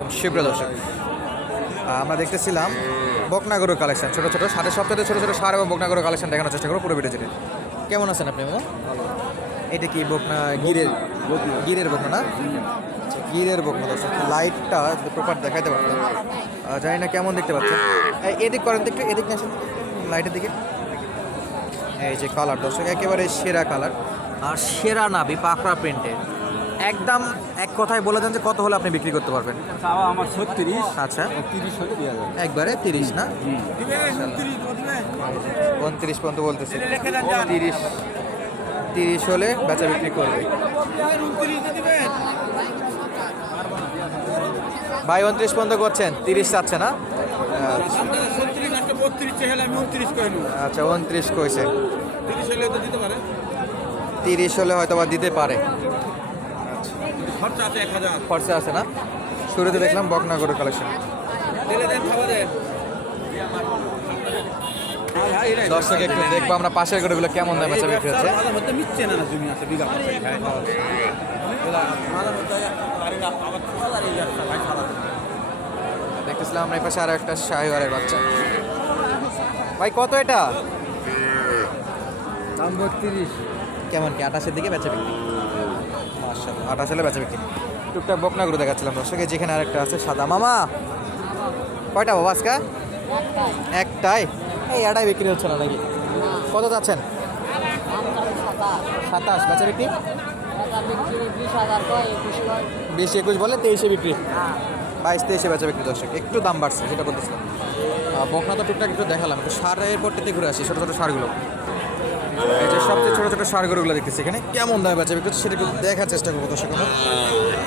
সুপ্রিয় দর্শক আমরা দেখতেছিলাম বকনাগরুর কালেকশন ছোট ছোট সাড়ে সপ্তাহে ছোট ছোট সার এবং বকনাগরুর কালেকশন দেখানোর চেষ্টা করব পুরো ভিডিও জুড়ে কেমন আছেন আপনি মামা এটা কি বকনা গিরের গিরের বকনা না? গিরের বকনা দর্শক লাইটটা প্রপার দেখাইতে পারতাম জানি না কেমন দেখতে পাচ্ছেন। এদিক করেন তো একটু এদিক নিয়ে লাইটের দিকে। এই যে কালার দর্শক একেবারে সেরা কালার আর সেরা নাবি পাকড়া প্রিন্টের একদম এক কথায় বলে দেন যে কত হলে আপনি বিক্রি করতে পারবেন? চাওয়া আমার ছত্রিশ। আচ্ছা। তিরিশ হলে দেওয়া যাবে। একবারে তিরিশ না? উনত্রিশ পর্যন্ত বলতেছে। তিরিশ তিরিশ হলে বেচা বিক্রি করবে। ভাই উনত্রিশ পর্যন্ত করছেন? তিরিশ চাচ্ছে না? আচ্ছা উনত্রিশ কইছে। তিরিশ হলে তো দিতে পারে। তিরিশ হলে হয়তো বা দিতে পারে। খরচা আছে এক হাজার। খরচা আছে না? শুরুতে দেখলাম বকনাগরের কালেকশন দর্শক একটু দেখব আমরা পাশের গরুগুলো কেমন দামে বেচা বিক্রি হচ্ছে আছে হ্যাঁ। দেখতেছিলাম আমরা এই পাশে আরও একটা শাহিওয়ারের বাচ্চা। ভাই কত এটা? দাম বত্রিশ। কেমন কি আঠাশের দিকে বেচা বিক্রি? মার্শাল্লাহ আঠাশ হলে বেচা বিক্রি। টুকটাক বকনাগুলো দেখাচ্ছিলাম দর্শকে, যেখানে আরেকটা আছে, সাদা। মামা, কয়টা বাবা আজকে? একটাই? এই এটাই বিক্রি হচ্ছে না নাকি? কত যাচ্ছেন? সাতাশ। বেচা বিক্রি? বিশ একুশ বলে তেইশে বিক্রি। বাইশ, তেইশে বেচা বিক্রি দর্শক, একটু দাম বাড়ছে, সেটা বলতেছিলাম। বকনা তো টুকটাক একটু দেখালাম, একটু সারের পরটিতে ঘুরে আসি, ছোটো ছোটো সারগুলো। এই যে সবচেয়ে ছোটো ছোটো সারগুলোগুলো দেখতেছি এখানে। কেমন দামে বেচা বিক্রি হচ্ছে সেটা একটু দেখার চেষ্টা করব আমরা।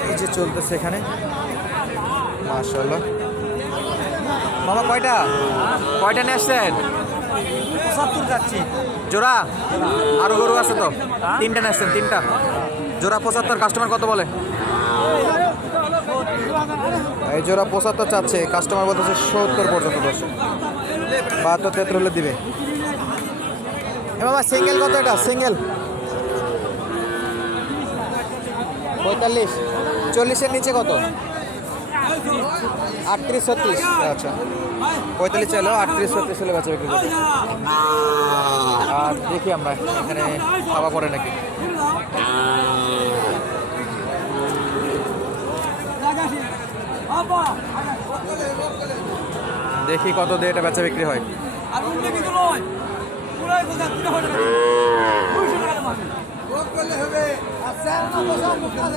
এই যে চলতেছে এখানে। মাশাল্লাহ মামা কয়টা? কয়টা নিয়ে আসছেন? পঁচাত্তর যাচ্ছি। জোড়া? আরও গরু আছে তো? তিনটা নিয়ে আসছেন, তিনটা। জোড়া পঁচাত্তর কাস্টমার কত বলে? এই জোড়া পঁচাত্তর চাচ্ছে। কাস্টমার বলতেছে সত্তর পর্যন্ত দর্শক। বাহাত্তর তেত্তর হলে দিবে। এ বাবা সিঙ্গেল কত এটা? সিঙ্গেল পঁয়তাল্লিশ। চল্লিশের নিচে কত? আটত্রিশ, ছত্রিশ। আচ্ছা। পঁয়তাল্লিশ চাইলো আটত্রিশ, ছত্রিশ হলে বেচা বিক্রি করবে। আর দেখি আমরা এখানে খাওয়া পড়ে নাকি। দেখি কত দিয়ে এটা বেচা বিক্রি হয়।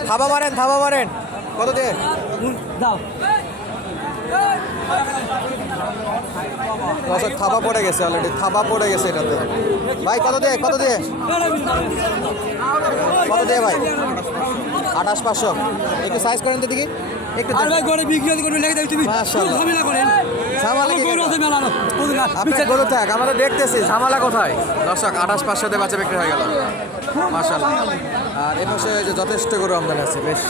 থাবা মারেন থাবা মারেন। কত দিয়ে দর্শক থাবা পড়ে গেছে অলরেডি থাবা পড়ে গেছে এটাতে। ভাই কত দিয়ে কত দিয়ে কত দিয়ে ভাই? আঠাশ পাঁচশো। একটু সাইজ করেন তো দেখি। একটু। করে বিক্রি করে লেগে যাবে তুমি। ঝামেলা করেন। ঝামেলা গরু আপনার থাক আমরা দেখতেছি ঝামেলা কোথায়? দর্শক আঠাশ পাঁচশোতে বাচ্চা বিক্রি হয়ে গেল। আর এ পাশে যে যথেষ্ট গরু আমদানি আছে বেশ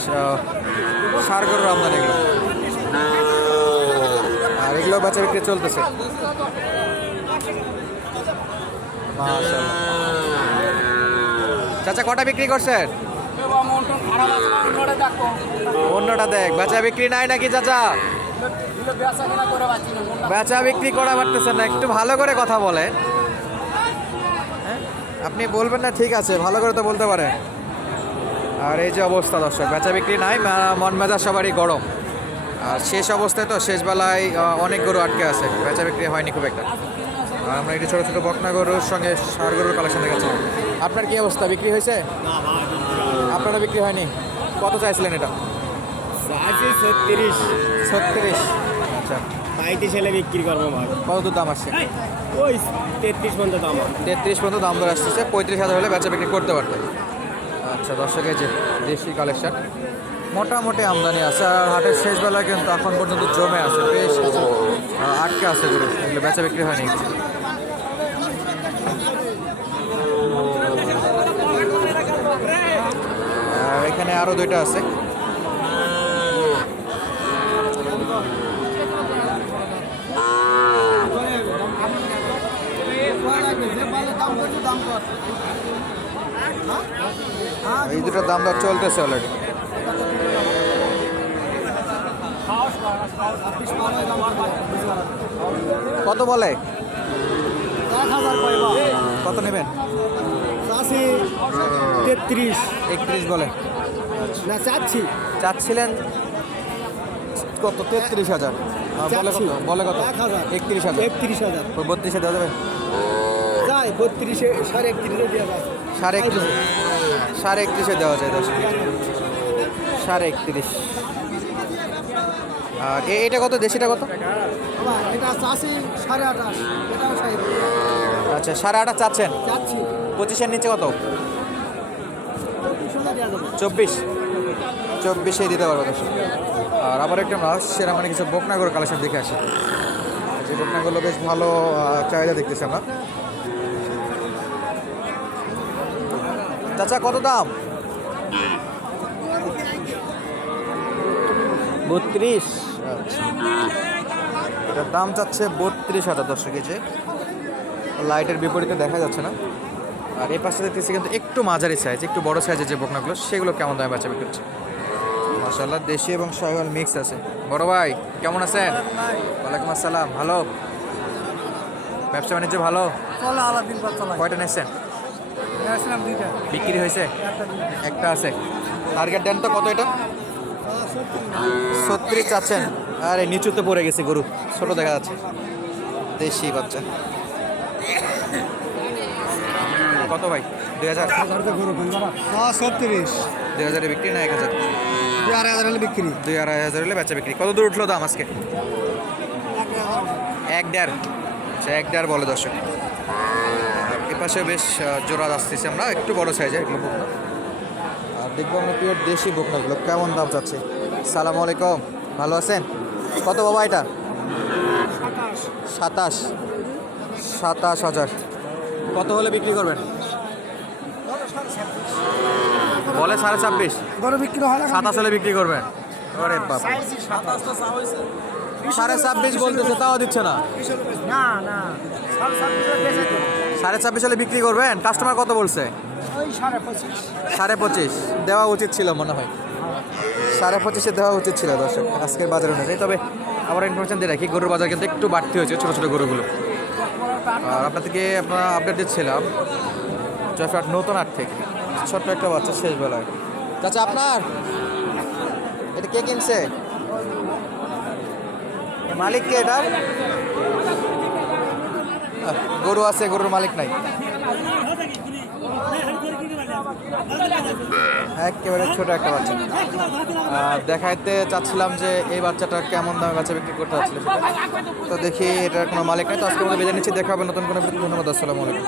সার গরুর আমদানি এগুলো। আর এগুলো বাচ্চা বিক্রি চলতেছে। চাচা কটা বিক্রি করছেন? অন্যটা দেখ। বেচা বিক্রি নাই নাকি চাচা? বেচা বিক্রি করা পারতেছেন না একটু ভালো করে কথা বলে হ্যাঁ? আপনি বলবেন না ঠিক আছে ভালো করে তো বলতে পারে আর এই যে অবস্থা দর্শক বেচা বিক্রি নাই মন মেজাজ সবারই গরম। আর শেষ অবস্থায় তো শেষ বেলায় অনেক গরু আটকে আছে বেচা বিক্রি হয়নি খুব একটা। আর আমরা একটু ছোটো ছোটো বকনা গরুর সঙ্গে সার গরুর কালেকশন দেখেছি। আপনার কি অবস্থা বিক্রি হয়েছে? আপনারা বিক্রি হয়নি? কত চাইছিলেন এটা? ছত্রিশ। ছত্রিশ। আচ্ছা পঁয়ত্রিশ হলে বিক্রি করব ভাই কত দূর দাম আসছে? ওই তেত্রিশ পর্যন্ত দাম। তেত্রিশ পর্যন্ত দাম দর আসতেছে পঁয়ত্রিশ হাজার হলে বেচা বিক্রি করতে পারবে। আচ্ছা দর্শকের যে দেশি কালেকশন মোটামুটি আমদানি আছে। আর হাটের শেষ বেলা কিন্তু এখন পর্যন্ত জমে আছে বেশ কিছু আটকে আছে গরু এগুলো বেচা বিক্রি হয়নি। এখানে আরও দুইটা আছে। এই দুটোর দাম দর চলতেছে অলরেডি কত বলে? হাজার কত নেবেন? তেত্রিশ একত্রিশ বলে। না চাচ্ছি চাচ্ছিলেন কত? তেত্রিশ হাজার। বলে কত? বলে কত? এক হাজার। একত্রিশ হাজার। একত্রিশ হাজার বত্রিশে দেওয়া যাবে? যায় বত্রিশে সাড়ে একত্রিশে দেওয়া যায়। সাড়ে একত্রিশ। সাড়ে একত্রিশে দেওয়া যায় দশ সাড়ে একত্রিশ। এটা কত? দেশিটা কত? আচ্ছা সাড়ে আটা চাচ্ছেন? পঁচিশের নিচে কত? চব্বিশ চব্বিশে। দিতে পারব দশ আর আবার একটা আমরা সেরা মানে কিছু বকনাগর কালেকশন দেখে আসি। যে বকনাগুলো বেশ ভালো চাহিদা দেখতেছি আমরা। চাচা কত দাম? বত্রিশ। আচ্ছা। এটার দাম চাচ্ছে বত্রিশ হাজার দর্শক কেজি। লাইটের বিপরীতে দেখা যাচ্ছে না। আর এই পাশে দেখতেছি কিন্তু একটু মাঝারি সাইজ একটু বড় সাইজের যে বকনাগুলো সেগুলো কেমন দামে বাচ্চা বিক্রি হচ্ছে? মাসাল্লাহ দেশি এবং সাইওয়াল মিক্স আছে। বড় ভাই কেমন আছেন? ওয়ালাইকুম আসসালাম ভালো? ব্যবসা বাণিজ্য ভালো কয়টা দুইটা বিক্রি হয়েছে? একটা আছে। টার্গেট দেন তো কত এটা? ছত্রিশ চাচ্ছেন। আরে নিচুতে পড়ে গেছে গরু। ছোট দেখা যাচ্ছে। দেশি বাচ্চা। কত ভাই? দুই হাজার। হ্যাঁ ছত্রিশ। দুই হাজারে বিক্রি না এক হাজার? দুই আড়াই হাজার হলে বিক্রি। দুই আড়াই হাজার হলে বেচা বিক্রি। কত দূর উঠল দাম আজকে? এক দেড়। আচ্ছা এক দেড় বলে দর্শক। পাশে বেশ জোড়া আসতেছি আমরা একটু বড় সাইজের এগুলো বকনা আর দেখব আমরা পিওর দেশি বকনাগুলো কেমন দাম যাচ্ছে সালাম আলাইকুম ভালো আছেন? কত বাবা এটা? সাতাশ। সাতাশ হাজার। কত হলে বিক্রি করবেন? বলে সাড়ে ছাব্বিশ। সাতাশ হলে বিক্রি করবেন? আরে বাবা সাড়ে ছাব্বিশ বলতেছে তাও দিচ্ছে না। না না। সাড়ে ছাব্বিশে বেশি ছাব্বিশ হলে বিক্রি করবেন? কাস্টমার কত বলছে? সাড়ে পঁচিশ। দেওয়া উচিত ছিল মনে হয়। সাড়ে পঁচিশে দেওয়া উচিত ছিল দর্শক আজকের বাজার অনুযায়ী। তবে আবার ইনফরমেশন দিয়ে রাখি গরুর বাজার কিন্তু একটু বাড়তি হয়েছে ছোটো ছোটো গরুগুলো। আর আপনাদেরকে আপনার আপডেট দিচ্ছিলাম জয়ফ্রাট নতুন আট থেকে। ছোট্ট একটা বাচ্চা শেষ বেলায়। চাচা আপনার? এটা কে কিনছে? মালিক কে এটা? গরু আছে, গরুর মালিক নাই। একেবারে ছোট একটা বাচ্চা। দেখাইতে চাচ্ছিলাম যে এই বাচ্চাটা কেমন দামে বাচ্চা বিক্রি করতে চাচ্ছিল তো দেখি এটার কোনো মালিক নাই। তো আজকে মধ্যে বেজে নিচ্ছি। দেখাবে নতুন কোনো। ধন্যবাদ, আসসালামু আলাইকুম।